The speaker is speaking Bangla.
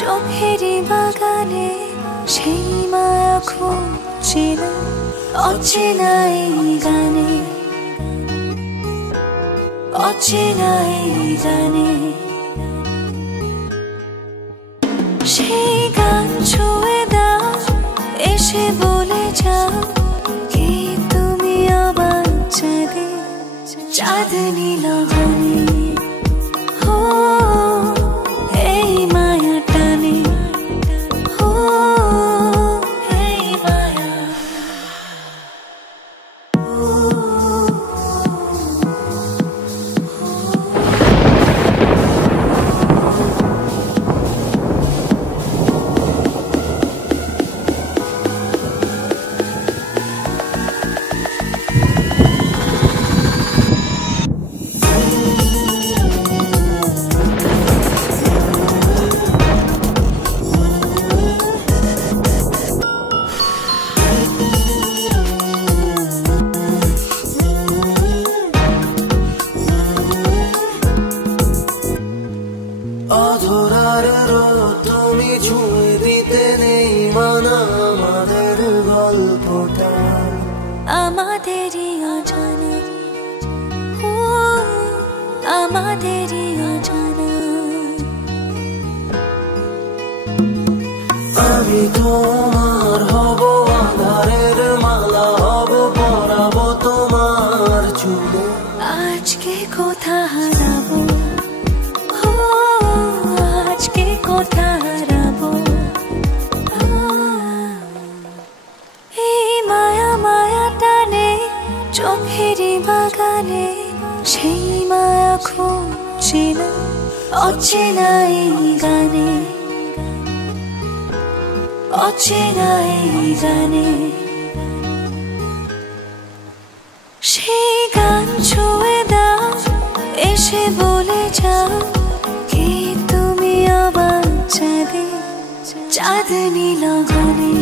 চোখেরই বাগানে সেই মায়া খুঁজছিলাম অচেনা এই গানে, অচেনা এই গানে। সেই গান ছুঁয়ে দাও, এসে বলে যাও কি তুমি আবার চাঁদে, চাঁদনি লগনে। ও এই মায়া টানে, ও এই মায়া। অধরার তুমি ছুঁয়ে দিতে নেই মানা আমাদের গল্পটা, আমাদেরই অজানা, ও আমাদেরই অজানা। আমি তোমার হব আধারের মালা, হব পরাবো তোমার চুলে। আজকে কোথা হারাবো, ও আজকে কোথা হারাবো। এই মায়া মায়া টানে চোখেরই বাগানে সেই মায়া খুঁজছিলাম অচেনা এই গানে, অচেনা এই গানে। সেই গান ছুঁয়ে দাও, এসে বলে যাও কি তুমি আবার চাঁদে, চাঁদনি লগনে।